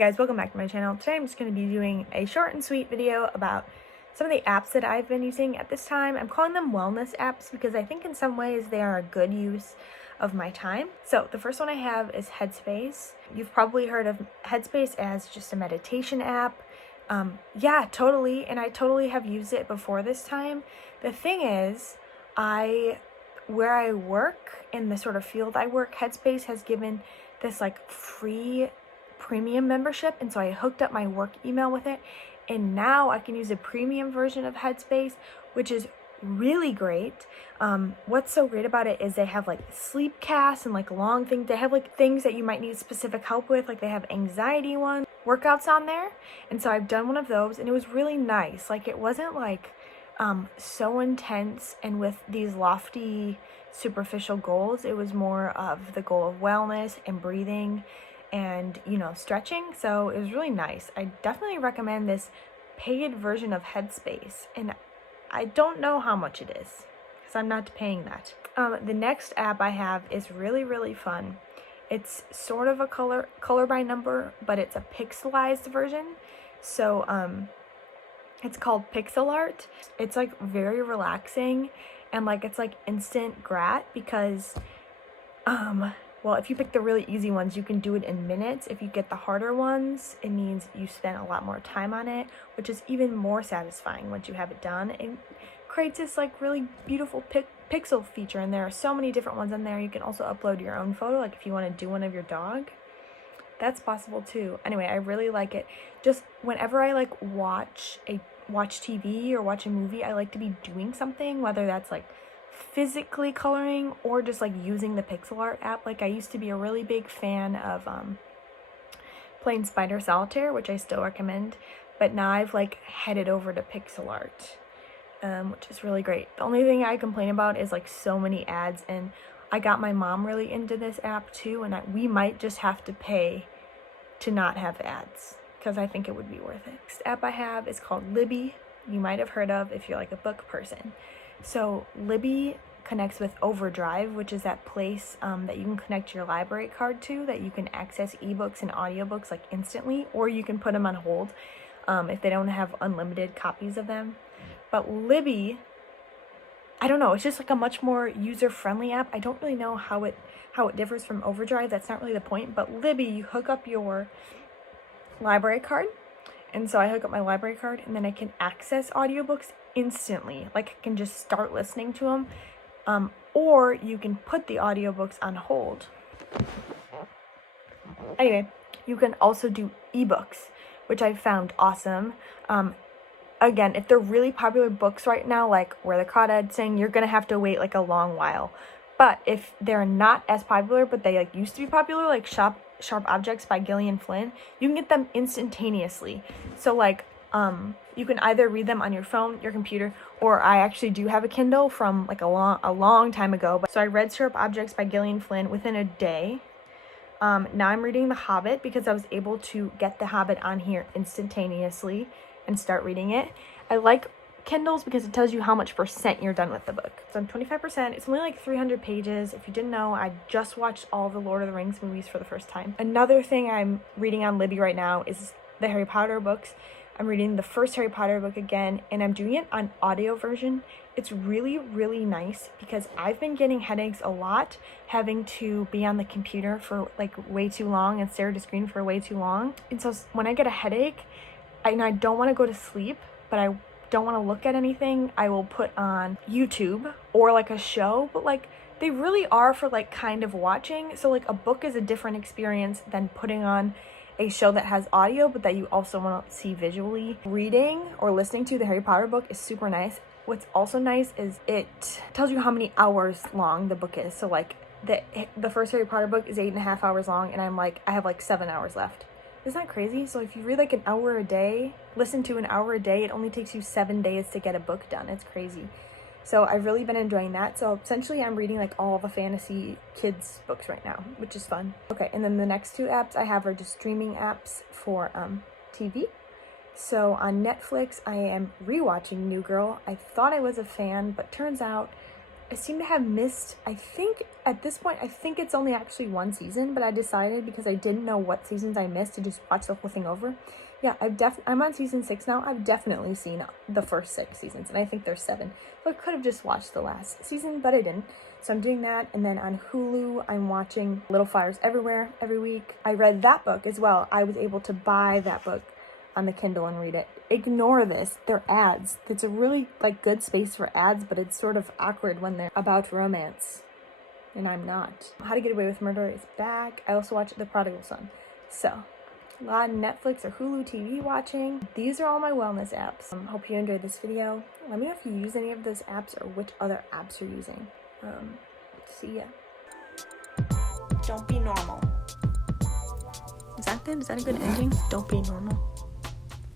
guys, welcome back to my channel. Today I'm just going to be doing a short and sweet video about some of the apps that I've been using at this time. I'm calling them wellness apps because I think in some ways they are a good use of my time. So the first one I have is Headspace. You've probably heard of Headspace as just a meditation app. Yeah, totally, and I totally have used it before this time. The thing is, where I work, in the sort of field I work, Headspace has given this like free premium membership, and so I hooked up my work email with it, and now I can use a premium version of Headspace, which is really great. What's so great about it is they have like sleep casts and like long things. They have like things that you might need specific help with, like they have anxiety ones, workouts on there, and so I've done one of those, and it was really nice. Like it wasn't like so intense and with these lofty superficial goals. It was more of the goal of wellness and breathing and, you know, stretching. So it was really nice. I definitely recommend this paid version of Headspace, and I don't know how much it is because I'm not paying that. The next app I have is really fun. It's sort of a color by number, but it's a pixelized version. So it's called Pixel Art. It's like very relaxing, and like it's like instant grat because well, if you pick the really easy ones, you can do it in minutes. If you get the harder ones, it means you spend a lot more time on it, which is even more satisfying once you have it done. It creates this like really beautiful pixel feature, and there are so many different ones in there. You can also upload your own photo, like if you want to do one of your dog. That's possible too. Anyway, I really like it. Just whenever I like watch TV or watch a movie, I like to be doing something, whether that's like physically coloring or just like using the pixel art app. Like I used to be a really big fan of playing Spider Solitaire, which I still recommend, but now I've like headed over to pixel art, which is really great. The only thing I complain about is like so many ads, and I got my mom really into this app too, and we might just have to pay to not have ads because I think it would be worth it. Next app I have is called Libby. You might have heard of if you're like a book person. So Libby connects with Overdrive, which is that place that you can connect your library card to, that you can access ebooks and audiobooks like instantly, or you can put them on hold if they don't have unlimited copies of them. But Libby, I don't know, it's just like a much more user-friendly app. I don't really know how it differs from Overdrive. That's not really the point. But Libby, you hook up your library card, and so I hook up my library card, and then I can access audiobooks instantly. Like I can just start listening to them, or you can put the audiobooks on hold. Anyway, you can also do ebooks, which I found awesome. Again, if they're really popular books right now, like Where the Crawdads Sing, you're gonna have to wait like a long while. But if they're not as popular, but they like used to be popular, like Sharp Objects by Gillian Flynn, you can get them instantaneously. So like you can either read them on your phone, your computer, or I actually do have a Kindle from like a long time ago. So I read Sharp Objects by Gillian Flynn within a day. Now I'm reading The Hobbit because I was able to get The Hobbit on here instantaneously and start reading it. I like Kindles because it tells you how much % you're done with the book. So I'm 25%. It's only like 300 pages. If you didn't know, I just watched all the Lord of the Rings movies for the first time. Another thing I'm reading on Libby right now is the Harry Potter books. I'm reading the first Harry Potter book again, and I'm doing it on audio version. It's really nice because I've been getting headaches a lot, having to be on the computer for like way too long and stare at a screen for way too long. And so when I get a headache, and I don't want to go to sleep, but I don't want to look at anything, I will put on YouTube or like a show, but like they really are for like kind of watching. So like a book is a different experience than putting on a show that has audio but that you also want to see visually. Reading or listening to the Harry Potter book is super nice. What's also nice is it tells you how many hours long the book is. So like the first Harry Potter book is 8.5 hours long, and I have like 7 hours left. Isn't that crazy? So if you read like an hour a day, listen to an hour a day, it only takes you 7 days to get a book done. It's crazy. So I've really been enjoying that. So essentially I'm reading like all the fantasy kids books right now, which is fun. Okay, and then the next two apps I have are just streaming apps for TV. So on Netflix, I am rewatching New Girl. I thought I was a fan, but turns out I seem to have missed, I think at this point, I think it's only actually one season, but I decided because I didn't know what seasons I missed to just watch the whole thing over. Yeah, I'm on season 6 now. I've definitely seen the first 6 seasons, and I think there's 7. So I could have just watched the last season, but I didn't. So I'm doing that, and then on Hulu, I'm watching Little Fires Everywhere every week. I read that book as well. I was able to buy that book on the Kindle and read it. Ignore this, they're ads. It's a really good space for ads, but it's sort of awkward when they're about romance, and I'm not. How to Get Away with Murder is back. I also watch The Prodigal Son. So a lot of Netflix or Hulu TV watching. These are all my wellness apps. Hope you enjoyed this video. Let me know if you use any of those apps or which other apps you're using. See ya. Don't be normal. Is that good? Is that a good ending? Don't be normal.